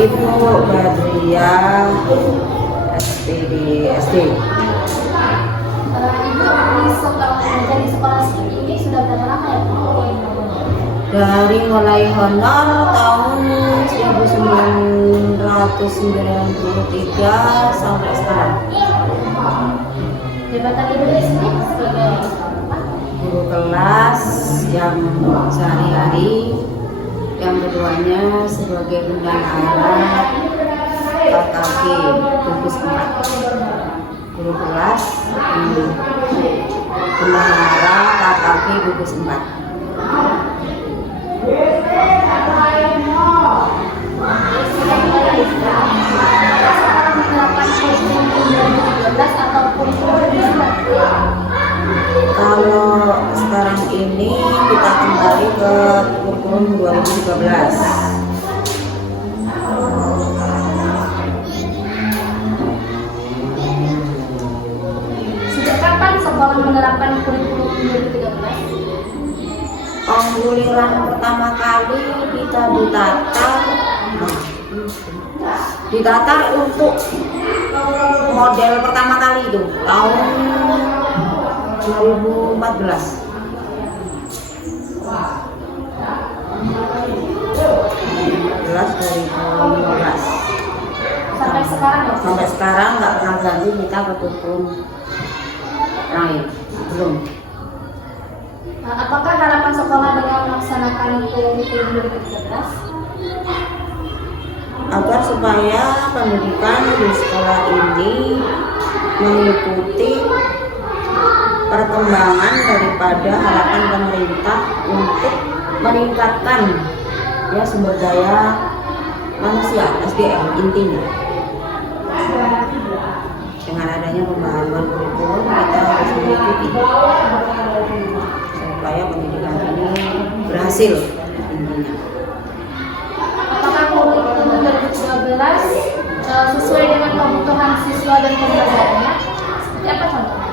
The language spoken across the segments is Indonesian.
Ibu Badriah SPD SD. Ibu di sekolah ini sudah berapa lama ya Bu? Dari mulai honor tahun 1993 sampai sekarang. Jabatan Ibu di sini sebagai apa? Guru kelas yang sehari-hari, yang keduanya sebagai bendahara KKG gugus 4. Guru kelas bendahara KKG gugus 4. Kalau sekarang ini kita kembali ke kurikulum 2013. Sejak kapan sekolah menerapkan kurikulum 2013? Pengguliran pertama kali kita ditatar untuk model pertama kali itu tahun 2014. Sampai sekarang ya? Sampai sekarang nggak pernah ganti kita ke kurikulum lain, belum. Apakah harapan sekolah dengan melaksanakan kurikulum 2013? Agar supaya pendidikan di sekolah ini mengikuti perkembangan daripada harapan pemerintah untuk meningkatkan ya sumber daya manusia SDM intinya. Dengan adanya pembaharuan kurikulum kita harus mengikuti supaya pendidikan ini berhasil intinya. Apakah kurikulum 2012 sesuai dengan kebutuhan siswa dan pembelajarannya? Seperti apa contohnya?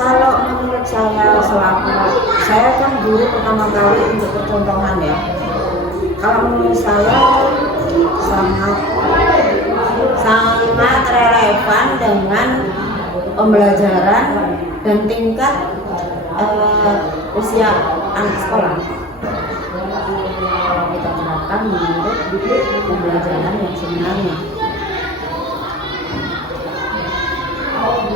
Kalau menurut saya kan guru pertama kali untuk percontohan ya. Kalau menurut saya sangat relevan dengan pembelajaran dan tingkat usia anak sekolah. Kalau kita terapkan menurut pembelajaran yang sebenarnya.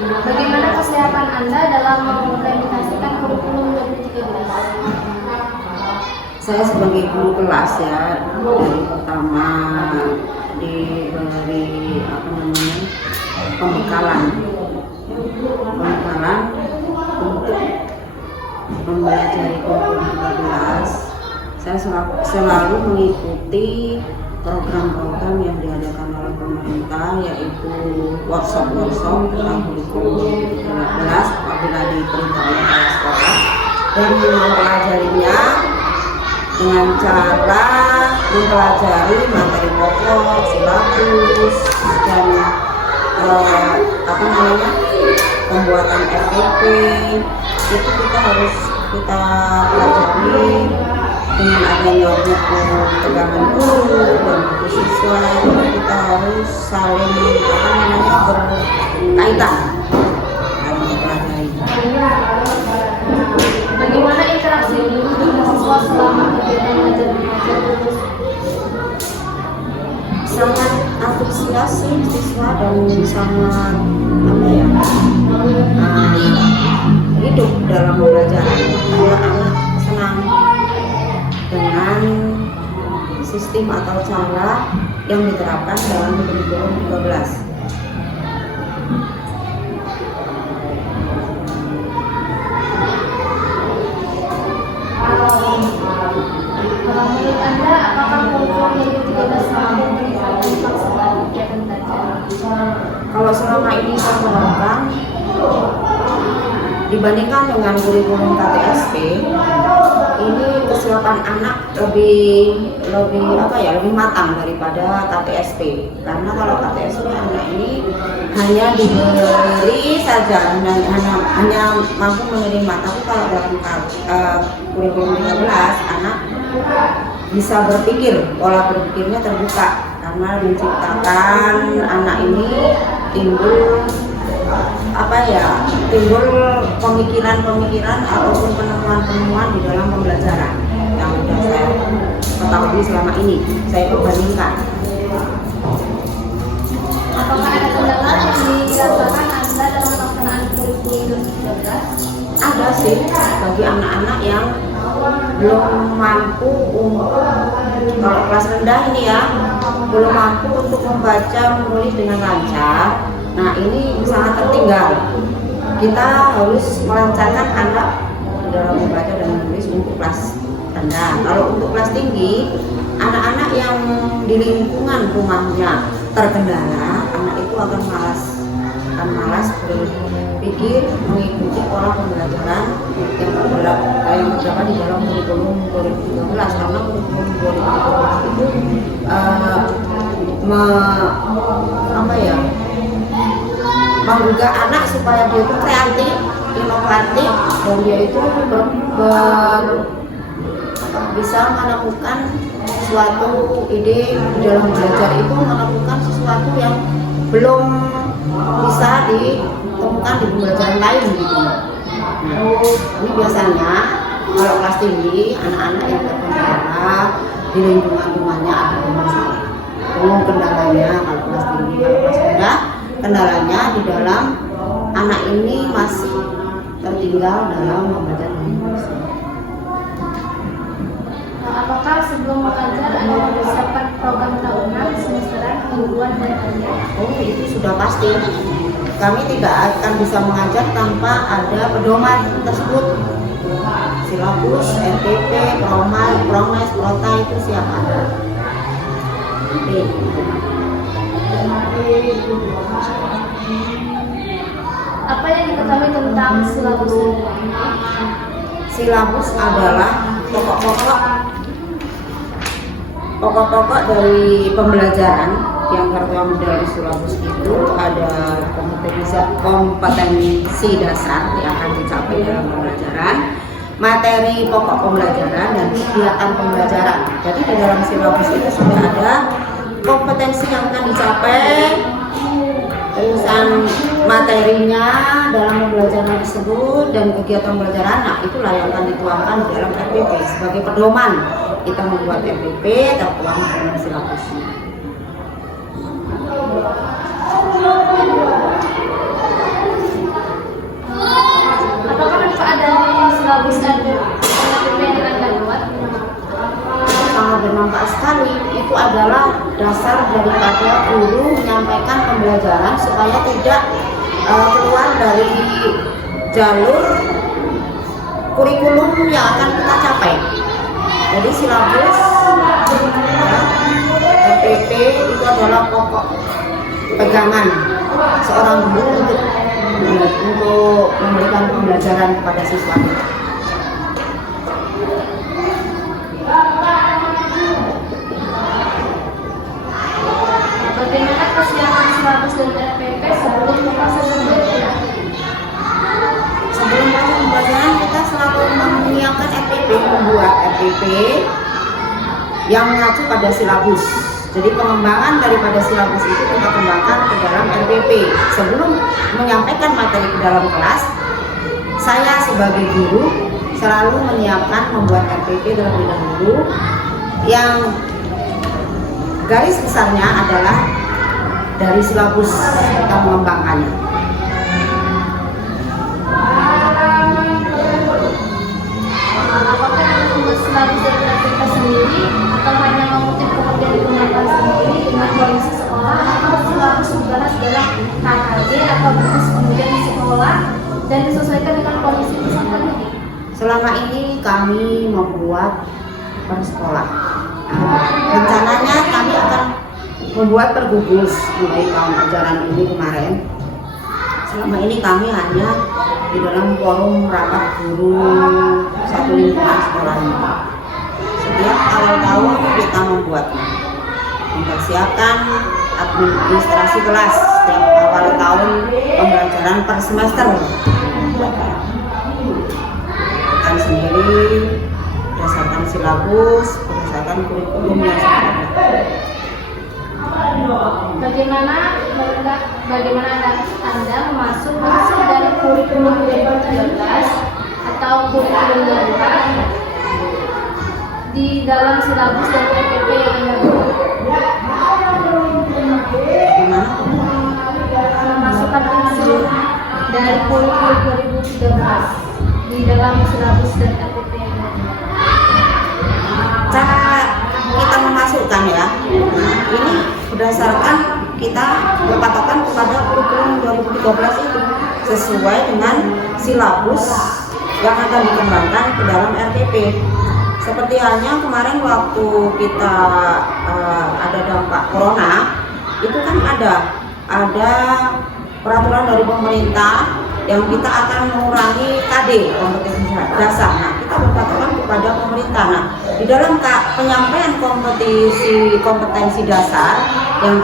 Bagaimana kesiapan Anda dalam mengimplementasikan kurikulum 2013? Saya sebagai guru kelas ya, dari pertama diberi pembekalan untuk mempelajari kurikulum 13. Saya selalu mengikuti program-program yang diadakan oleh pemerintah, yaitu workshop tentang kurikulum 13 apabila diperintahkan oleh sekolah, dan mempelajarinya dengan cara mempelajari materi pokok, silabus, dan pembuatan RPP. Itu kita harus pelajari dengan adanya buku pegangan guru dan buku siswa. Kita harus saling berkaitan dalam mempelajari. Bagaimana interaksi guru dengan siswa selama kegiatan belajar mengajar? Sangat antusias siswa dan sangat hidup dalam belajar. Anak senang dengan sistem atau cara yang diterapkan dalam kurikulum 13. Menurut Anda, apakah kurikulum 2013 mampu melaksanakan kegiatan belajar? Kalau selama ini saya menerapkan, dibandingkan dengan kurikulum KTSP, ini kesiapan anak lebih matang daripada KTSP. Karena kalau KTSP anak ini hanya diberi saja, hanya mampu menerima. Tapi kalau dalam kurikulum 13 anak bisa berpikir, pola berpikirnya terbuka karena menciptakan anak ini timbul timbul pemikiran-pemikiran ataupun penemuan-penemuan di dalam pembelajaran yang sudah saya ketahui selama ini saya perbandingkan. Apakah ada kendala yang dirasakan Anda dalam pelaksanaan kurikulum 2013? Ada sih bagi anak-anak yang belum mampu untuk, kalau kelas rendah ini ya, belum mampu untuk membaca menulis dengan lancar. Nah ini sangat tertinggal. Kita harus melancarkan anak dalam membaca dan menulis untuk kelas rendah. Kalau untuk kelas tinggi, anak-anak yang di lingkungan rumahnya terkendala, anak itu akan malas berpikir mengikuti pola pembelajaran yang terdapat di dalam kurikulum 2013, karena kurikulum 2013 itu menggugah anak supaya dia itu kreatif, inovatif, dan dia itu bisa menemukan suatu ide di dalam belajar itu, menemukan sesuatu yang belum bisa ditemukan di pembelajaran lain gitu. Ini biasanya kalau kelas tinggi, anak-anak yang terkendala di lingkungan rumahnya ada masalah. Kendalanya kalau kelas tinggi, kalau kelas rendah kendalanya di dalam anak ini masih tertinggal dalam membaca dan menulis. Apakah sebelum mengajar Anda mempersiapkan program tahunan, semesteran, mingguan, dan harian? Oh, itu sudah pasti. Kami tidak akan bisa mengajar tanpa ada pedoman tersebut. Silabus, RPP, Promes, Prota itu siap ada. Apa yang diketahui tentang silabus ini? Silabus adalah pokok-pokok dari pembelajaran yang tertuang dari silabus itu. Ada kompetensi dasar yang akan dicapai dalam pembelajaran, materi pokok pembelajaran, dan kegiatan pembelajaran. Jadi di dalam silabus itu sudah ada kompetensi yang akan dicapai, urusan materinya dalam pembelajaran tersebut, dan kegiatan pembelajaran. Nah itulah yang akan dituangkan di dalam RPP sebagai pedoman kita membuat RPP tertuang dalam silabusnya. Apakah manfaat dari silabus RPP yang Anda buat? Sangat bermanfaat sekali. Itu adalah dasar daripada guru menyampaikan pembelajaran supaya tidak keluar dari jalur kurikulum yang akan kita capai. Jadi silabus RPP itu adalah pokok pegangan seorang guru untuk memberikan pembelajaran kepada siswa. Bagaimana persiapan silabus dan RPP sebelum proses pembelajaran? Sebelum proses pembelajaran kita selalu menyiapkan RPP, membuat RPP yang mengacu pada silabus. Jadi pengembangan daripada silabus itu kita kembangkan ke dalam RPP. Sebelum menyampaikan materi ke dalam kelas, saya sebagai guru selalu menyiapkan membuat RPP terlebih dahulu, yang garis besarnya adalah dari silabus kita mengembangkannya. Apakah Anda membuat silabus dan RPP sendiri, atau hanya mengutip pekerjaan digunakan sendiri dengan kondisi sekolah, atau silabus dibahas dalam KKJ atau buku kemudian di sekolah dan disesuaikan dengan kondisi peserta didik? Selama ini kami membuat per sekolah. Rencananya kami akan membuat per gugus mulai tahun ajaran ini kemarin. Selama ini kami hanya di dalam forum rapat guru satu lingkungan sekolah ini. Setiap awal tahun kita membuatnya, mempersiapkan administrasi kelas setiap awal tahun pembelajaran per semester. Akan sendiri berdasarkan silabus, berdasarkan kurikulum yang sudah ada. Bagaimana Anda memasuk unsur dari kurikulum 2013 atau kurikulum darurat di dalam silabus dan RPP yang Anda buat? Memasukkan unsur dari kurikulum 2013 di dalam silabus dan RPP yang Anda buat. Cara kita memasukkan ya, ini berdasarkan kita berpatokan kepada kurikulum 2013 itu sesuai dengan silabus yang akan dikembangkan ke dalam RPP. Seperti halnya kemarin waktu kita ada dampak corona, itu kan ada peraturan dari pemerintah yang kita akan mengurangi KD kompetensi dasar. Nah, kita berpatokan kepada pemerintah. Nah, di dalam penyampaian kompetensi dasar yang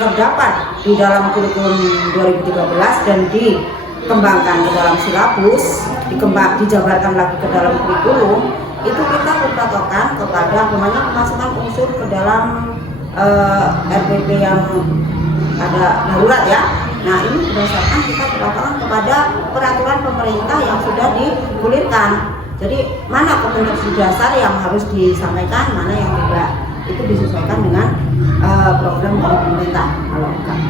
terdapat di dalam kurikulum 2013 dan dikembangkan ke dalam silabus, dijabarkan lagi ke dalam kurikulum, itu kita berpatokan kepada pemasukan unsur ke dalam RPP yang ada darurat ya. Nah, ini berdasarkan kita berpatokan kepada peraturan pemerintah yang sudah digulirkan. Jadi mana kompetensi dasar yang harus disampaikan, mana yang tidak, itu disesuaikan dengan program dari pemerintah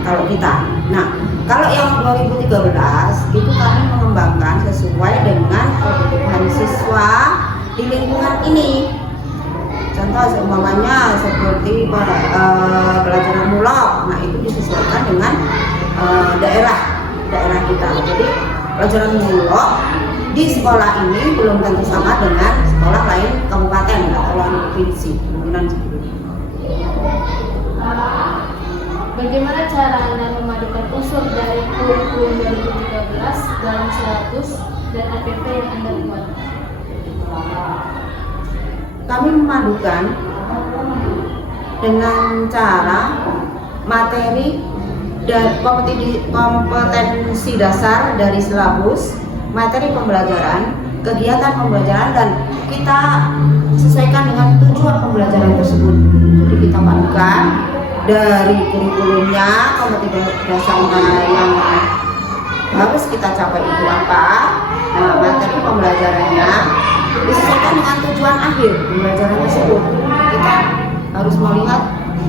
kalau kita. Nah, kalau yang 2013 itu kami mengembangkan sesuai dengan kebutuhan siswa di lingkungan ini. Contoh seumpamanya seperti pelajaran mulok, nah itu disesuaikan dengan daerah kita. Jadi pelajaran mulok di sekolah ini belum tentu sama dengan sekolah lain kabupaten atau lain provinsi. Bagaimana cara Anda memadukan unsur dari kurikulum 2013 dalam silabus dan RPP yang Anda buat? Kami memadukan dengan cara materi dan kompetensi dasar dari silabus, materi pembelajaran, kegiatan pembelajaran, dan kita sesuaikan dengan tujuan pembelajaran tersebut. Jadi kita padukan dari kurikulumnya, kompetensi dasarnya yang harus kita capai itu apa, nah materi pembelajarannya disesuaikan dengan tujuan akhir pembelajaran tersebut. Kita harus melihat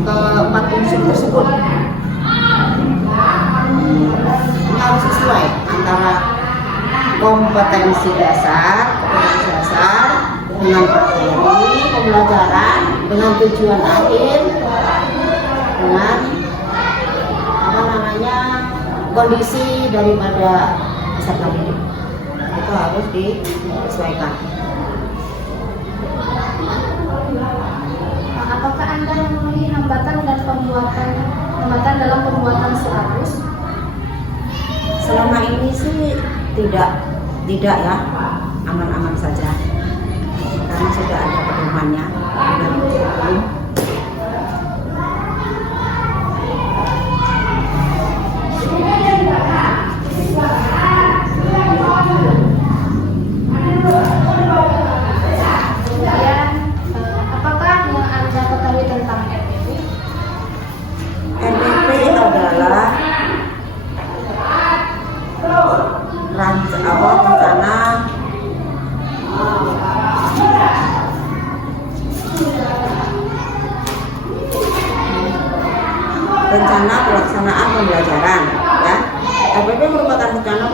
keempat unsur tersebut. Ini harus sesuai antara kompetensi dasar dengan materi pembelajaran, dengan tujuan akhir, dengan kondisi daripada peserta didik. Itu harus disesuaikan. Apakah Anda menemui hambatan dalam pembuatan silabus? Selama ini sih tidak ya, aman-aman saja karena sudah ada pedomannya dari kurikulum. Rencana pelaksanaan pembelajaran ya. RPP merupakan rencana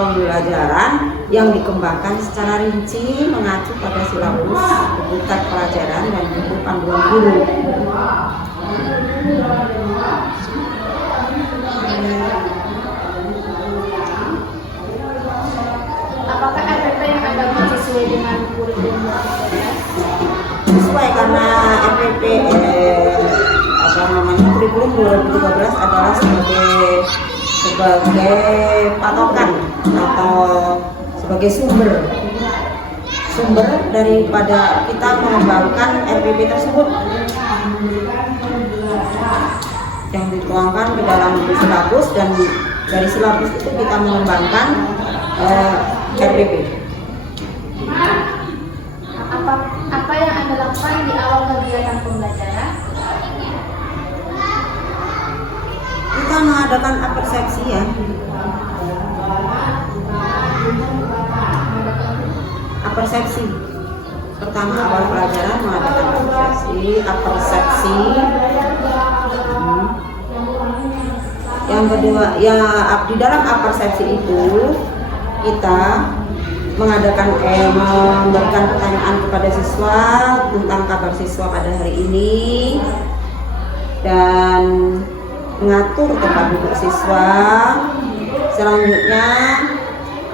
pembelajaran yang dikembangkan secara rinci mengacu pada silabus, buku teks pelajaran, dan buku panduan guru. Apakah RPP yang Anda buat sesuai dengan kurikulum? Sesuai, karena RPP kurikulum 2013 adalah sebagai patokan atau sebagai sumber daripada kita mengembangkan RPP tersebut yang dituangkan ke dalam silabus, dan dari silabus itu kita mengembangkan RPP. Apa yang Anda lakukan di awal kegiatan pembelajaran? mengadakan apersepsi ya. Apersepsi. Pertama awal pelajaran mengadakan apersepsi. Yang kedua ya di dalam apersepsi itu kita memberikan pertanyaan kepada siswa tentang kabar siswa pada hari ini dan mengatur tempat duduk siswa. Selanjutnya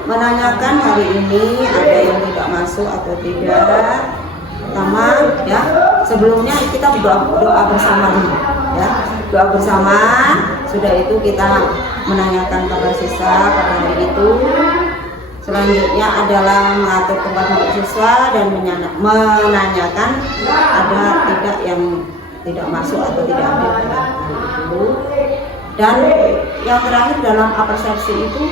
menanyakan hari ini ada yang tidak masuk atau tidak. Pertama ya, sebelumnya kita doa bersama dulu ya. Doa bersama, sudah itu kita menanyakan kabar siswa pada hari itu. Selanjutnya adalah mengatur tempat duduk siswa dan menanyakan ada tidak yang tidak masuk atau tidak hadir pada hari itu. Dan yang terakhir dalam apersepsi itu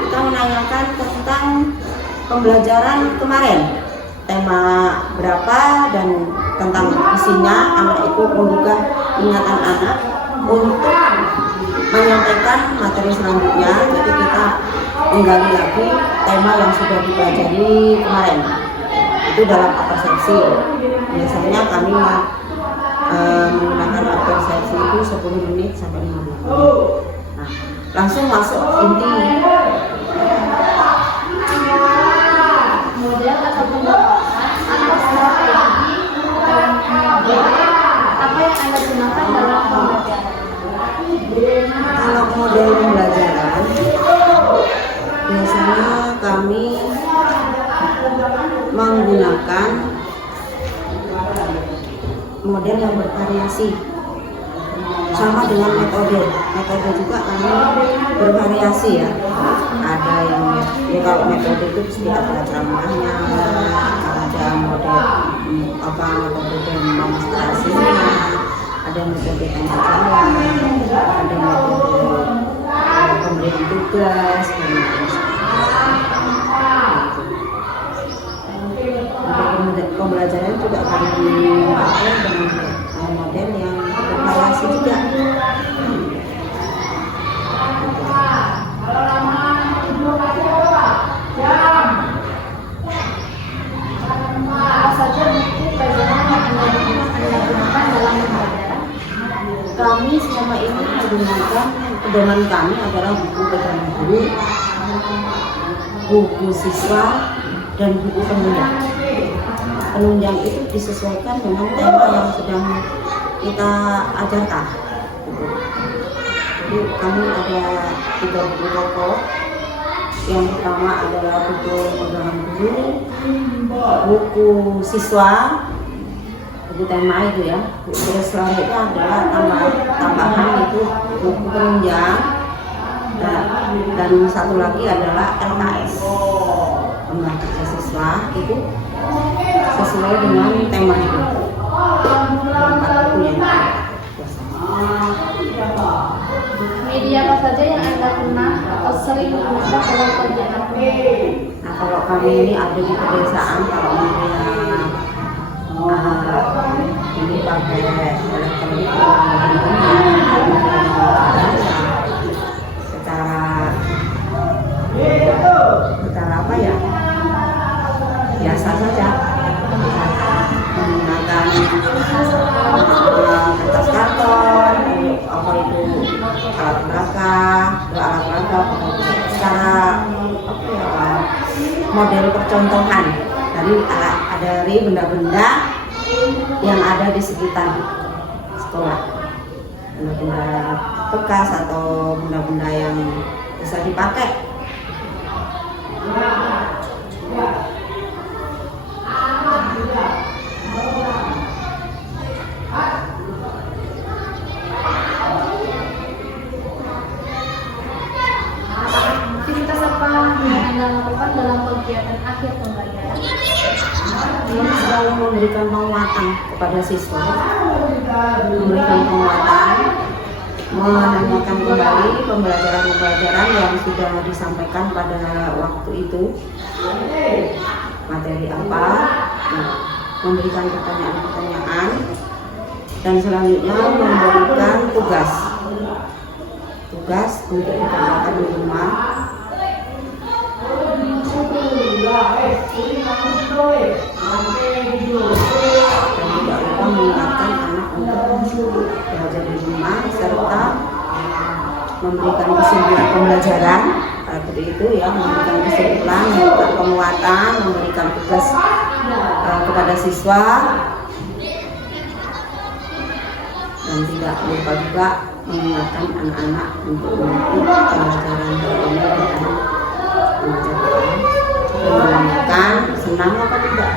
kita menanyakan tentang pembelajaran kemarin, tema berapa dan tentang isinya. Anak itu membuka ingatan anak untuk menyampaikan materi selanjutnya. Jadi kita menggali lagi tema yang sudah dipelajari kemarin. Itu dalam apersepsi. Biasanya kami menggunakan apersepsi itu 10 menit sampai 15 menit. Nah, langsung masuk inti. Model atau pendekatan atau strategi apa yang Anda gunakan dalam pembelajaran? Kalau model pembelajaran biasanya kami menggunakan model yang bervariasi, sama dengan metode juga kami bervariasi ya. Ada yang ya kalau metode itu pasti ada ceramahnya, ada model metode demonstrasinya, ada metode pengajaran, ada metode pemberian tugas dan untuk pembelajaran juga kami dipakai dengan model yang bervariasi juga. Apa saja buku pelajaran yang Anda gunakan dalam pembelajaran? Kami selama ini menggunakan pedoman kami adalah buku pedoman guru, buku siswa, dan buku penunjang. Penunjang itu disesuaikan dengan tema yang sedang kita ajarkan. Jadi kami ada 3 buku pokok. Yang pertama adalah buku pedoman guru, buku siswa, buku tema itu ya. Terus selanjutnya adalah tambahan itu buku penunjang, dan satu lagi adalah LKS, lembar kerja siswa, itu sesuai dengan tema itu. Media apa saja yang Anda pernah atau sering gunakan dalam kerjaan? Nah, kalau kami ini ada di pedesaan, kalau media ini pakai elektronik secara apa ya, biasa saja menggunakan kertas karton, apa itu alat peraga secara apa ya, model percontohan dari benda-benda yang ada di sekitar sekolah, benda-benda bekas atau benda-benda yang bisa dipakai. Aktivitas apa yang Anda lakukan dalam kegiatan akhir pembelajaran? Kami selalu memberikan penguatan kepada siswa, memberikan penguatan, menanyakan kembali pembelajaran yang sudah disampaikan pada waktu itu, materi apa, memberikan pertanyaan-pertanyaan, dan selanjutnya memberikan tugas tugas untuk dikerjakan di rumah. Dan tidak lupa mengingatkan anak untuk belajar di rumah serta memberikan kesimpulan pembelajaran seperti itu ya, memberikan kesimpulan, memberikan penguatan, memberikan tugas kepada siswa, dan tidak lupa juga mengingatkan anak-anak untuk mengikuti pembelajaran ini dan menanyakan senang apa tidak.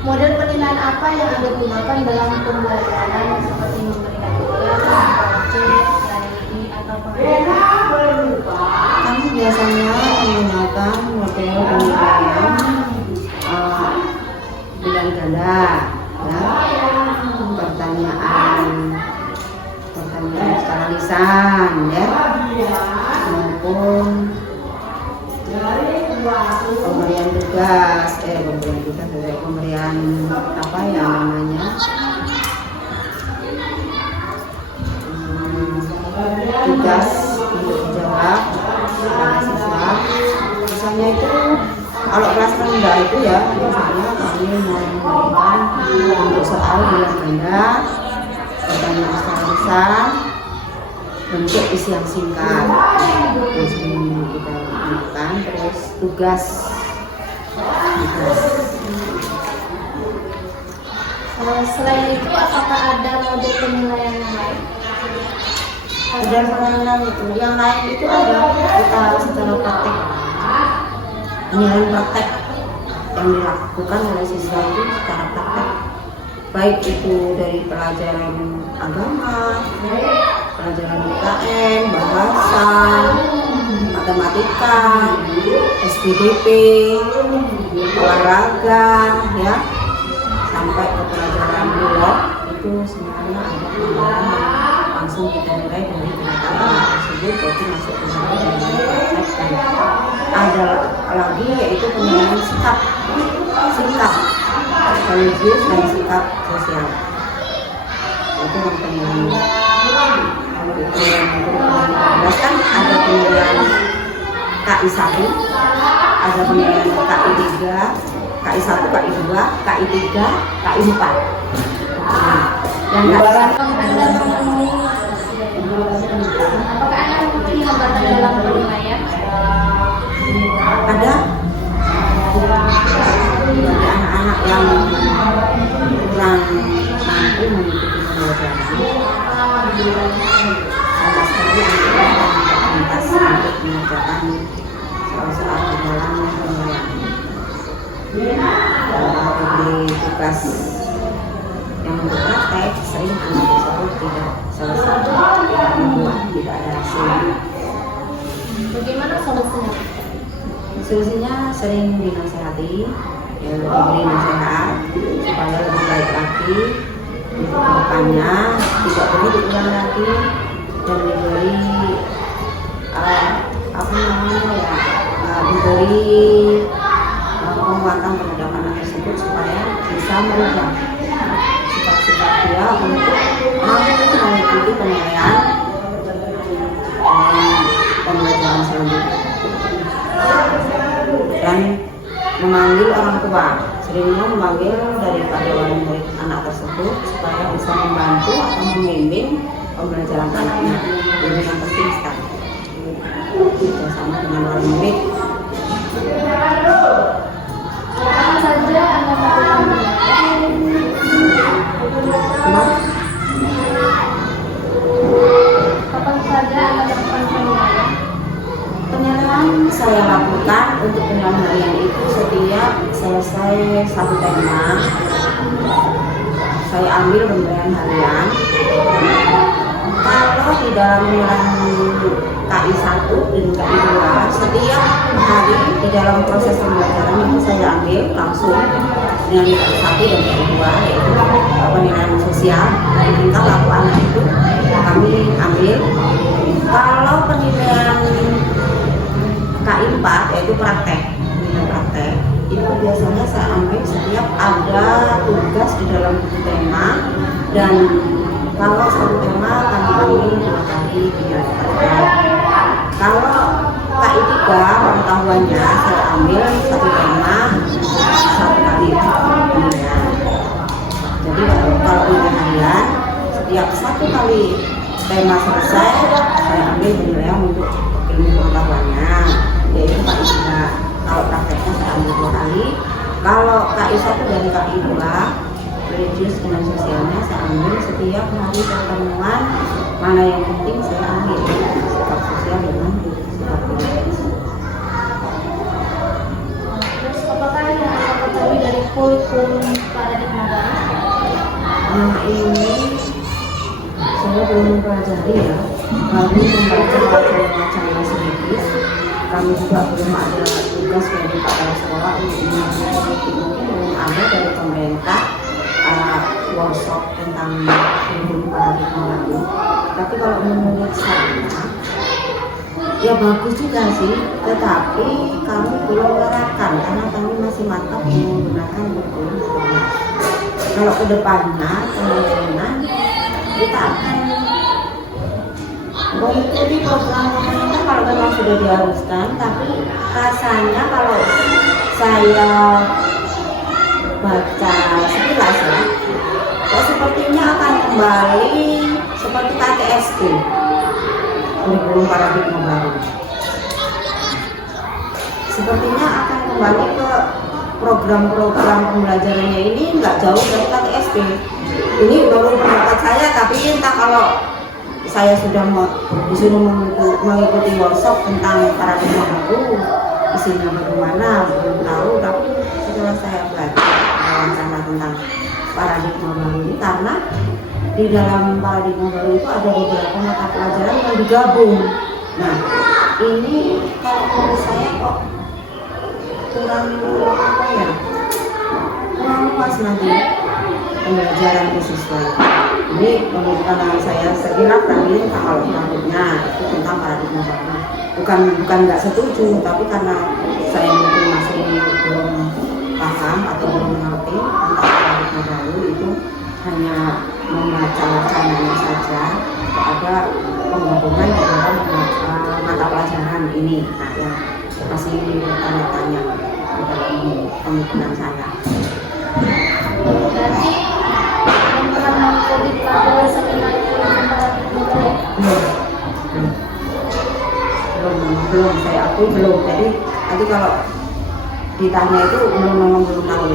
Model penilaian apa yang Anda gunakan dalam pembelajaran seperti memberikan tugas, project, ini atau pengalaman? Kami biasanya menggunakan model penilaian bulan ganda, ya, pertanyaan secara lisan, ya, maupun pemberian tugas, pemberian apa ya namanya, tugas untuk dijawab kepada siswa. Misalnya itu kalau kelas rendah itu ya biasanya kami memberikan untuk soal bulan ganda, pertanyaan secara lisan, bentuk isi yang singkat yang sering kita lakukan, terus tugas. Selain itu, apakah ada model penilaian yang lain? Model penilaian itu yang lain itu ada kita secara praktek, penilaian praktek yang dilakukan oleh siswa itu secara praktek, baik itu dari pelajaran agama, pelajaran IKN, bahasa, matematika, SPDP, olahraga, ya, sampai ke pelajaran blog itu semuanya ada penilaian langsung kita nilai dari penilaian tersebut, itu masuk ke dalam penilaian praktek. Dan ada lagi yaitu penilaian sikap religius dan sikap sosial. Itu yang penilaian. Kan ada penilaian KI 1, ada penilaian KI 3, KI 1, KI 2, KI 3, KI 4. Yang Apakah Anda mempunyai hambatan dalam penilaian? ada bagi anak-anak yang kurang mampu mengikuti pembelajaran, sama sekali anak-anak yang pantas untuk mengerjakan soal-soal di dalam penilaian. Kalau diberi tugas yang untuk praktek, sering anak tersebut tidak selesai, tidak ada hasil. Bagaimana solusinya? Solusinya sering dinasehati, ya, diberi nasihat supaya lebih baik lagi untuk kedepannya, tidak perlu diulang lagi, dan diberi diberi penguatan terhadap anak tersebut supaya bisa merubah sifat-sifat dia untuk mampu mengikuti penilaian pembelajaran selanjutnya. Dan memanggil orang tua, seringnya memanggil daripada orang murid anak tersebut supaya bisa membantu atau membimbing pembelajaran anaknya. Ini yang penting sekali, bersama dengan orang murid. Apa saja Anda melakukan? Kapan saja Anda melakukan penilaian? Penilaian saya lakukan untuk penilaian harian itu setiap selesai satu tema, saya ambil penilaian harian. Kalau di dalam penilaian KI 1 dan KI 2, setiap hari di dalam proses pembelajaran itu saya ambil langsung dengan KI 1 dan KI 2, yaitu penilaian sosial tingkah laku anak itu kami ambil. Kalau penilaian KI 4 yaitu praktek, penilaian praktek itu biasanya saya ambil setiap ada tugas di dalam buku tema, dan kalau satu tema kami ambil 2 kali 3 kali. Kalau KI 3 pengetahuannya saya ambil satu tema 1 kali penilaian. Jadi kalau penilaian setiap 1 kali tema selesai saya ambil penilaian untuk ilmu pengetahuannya, yaitu KI 3. Kalau prakteknya saya ambil 2 kali. Kalau KI 1 dan KI 2 religius dan sosialnya saya ambil setiap hari pertemuan, mana yang penting saya ambil sikap sosial dengan sikap religius. Terus apakah yang Anda ketahui dari kurikulum paradigma baru? Nah, ini saya belum mempelajari ya, baru membaca wacana sedikit. Kami juga belum ada tugas dari kepala sekolah untuk belum ada dari pemerintah workshop tentang kurikulum paradigma baru. Tapi kalau menurut saya ya bagus juga sih, tetapi kami belum menerapkan karena kami masih mantap menggunakan kurikulum sekolah. Kalau kedepannya kemungkinan kita akan mengikuti program pemerintah kalau memang sudah diharuskan, tapi rasanya kalau saya baca sekilas ya, kok sepertinya akan kembali seperti KTSD, kurikulum paradigma baru. Sepertinya akan kembali ke program-program pembelajarannya ini nggak jauh dari KTSD. Ini baru pendapat saya, tapi entah kalau saya sudah disuruh mengikuti workshop tentang paradigma baru, isinya bagaimana belum tahu. Tapi setelah saya belajar wawancara tentang paradigma baru ini, karena di dalam paradigma baru itu ada beberapa mata pelajaran yang digabung. Nah, ini kalau menurut saya kok kurang apa ya, kurang pas nanti pembelajaran ke siswa. Ini menurut pandangan saya sekilas tadi kalau selanjutnya itu tentang paradigma baru. Bukan nggak setuju, tapi karena saya mungkin masih belum paham atau belum mengerti tentang paradigma baru, itu hanya membaca wacananya saja, ada penggabungan di dalam mata pelajaran ini. Nah, yang masih bertanya-tanya di dalam pemikiran saya. Berarti yang pernah mengikuti pelajaran seminar paradigma baru? Belum saya akui belum. Jadi tadi kalau ditanya itu memang belum tahu,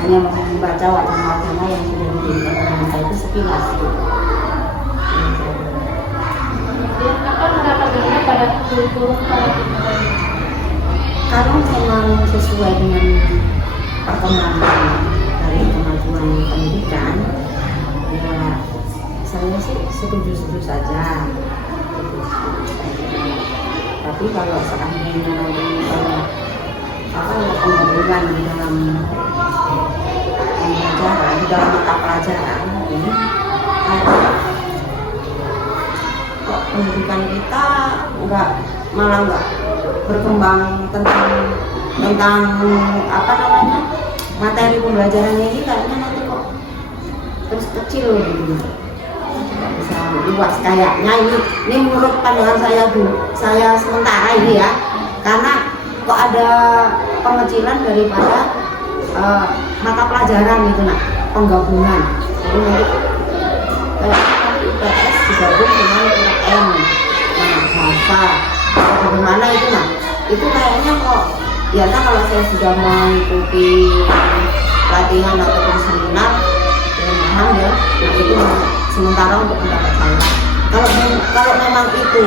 hanya membaca wacana-wacana yang sudah diberikan pemerintah itu sekilas gitu. Kemudian apa pendapat Anda pada kurikulum paradigma baru? Kalau memang sesuai dengan perkembangan dari kemajuan pendidikan, ya saya sih setuju saja. Tapi kalau seandainya nanti penggabungan di dalam pembelajaran, di dalam mata pelajaran ini, kok pendidikan kita malah nggak berkembang tentang apa namanya, materi pembelajarannya ini, kayaknya nanti kok terus kecil gitu. Bisa luas kayaknya ini menurut pandangan saya dulu, saya sementara ini ya, karena kok ada pengecilan daripada mata pelajaran itu, nah penggabungan. Jadi nanti IPS digabung dengan IPM, nah bahasa bagaimana itu, nah itu kayaknya kok ya, nah kalau saya sudah mengikuti pelatihan ataupun seminar dengan paham ya, nah itu sementara untuk pendapat saya. Kalau memang itu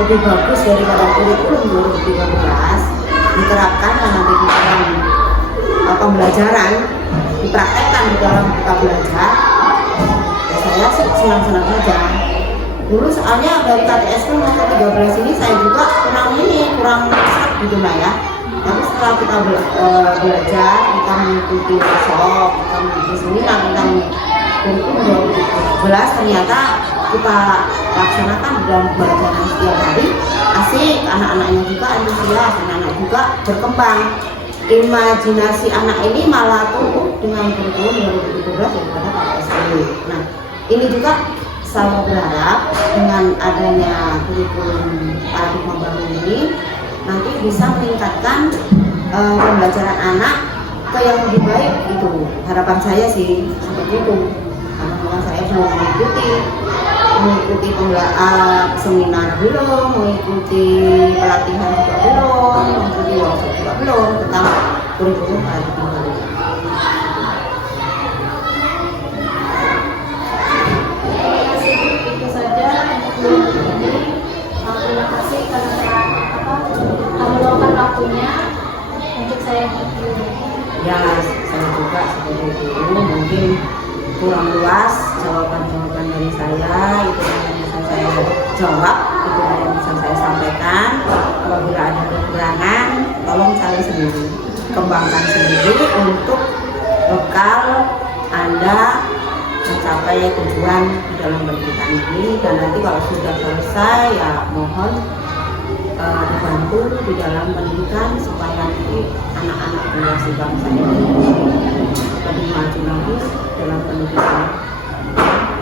lebih bagus daripada kurikulum 2013 diterapkan dan nanti di dalam pembelajaran dipraktekkan di dalam kita belajar, ya saya sih senang-senang saja. Dulu soalnya dari KTS pun masa 13 ini saya juga kurang serak gitu lah ya. Tapi setelah kita belajar, kita mengikuti workshop, kita mengikuti seminar tentang kurikulum 2012, ternyata kita laksanakan di dalam pembelajaran setiap hari, asik, anak-anaknya juga antusias, anak-anak juga berkembang. imajinasi anak ini malah tumbuh dengan kurikulum yang lebih berat daripada KPSDB. Nah, ini juga saya berharap dengan adanya kurikulum paradigma baru ini nanti bisa meningkatkan pembelajaran anak ke yang lebih baik itu. Harapan saya sih seperti itu. Karena memang saya belum mengikuti seminar belum, mengikuti pelatihan juga belum, mengikuti workshop juga belum tentang kurikulum paradigma baru. Itu saja untuk ini. Terima kasih karena meluangkan waktunya untuk saya review. Ya, saya juga sebagai guru mungkin kurang luas jawaban-jawaban dari saya, itu yang bisa saya jawab, itu yang bisa saya sampaikan. Apabila ada kekurangan, tolong cari sendiri, kembangkan sendiri untuk bekal Anda mencapai tujuan di dalam pendidikan ini. Dan nanti kalau sudah selesai, ya mohon dibantu di dalam pendidikan supaya nanti anak-anak generasi bangsa ini lebih maju lagi dalam pendidikan.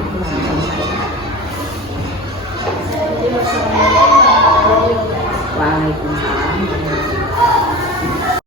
Itu harapan saya. Waalaikumsalam.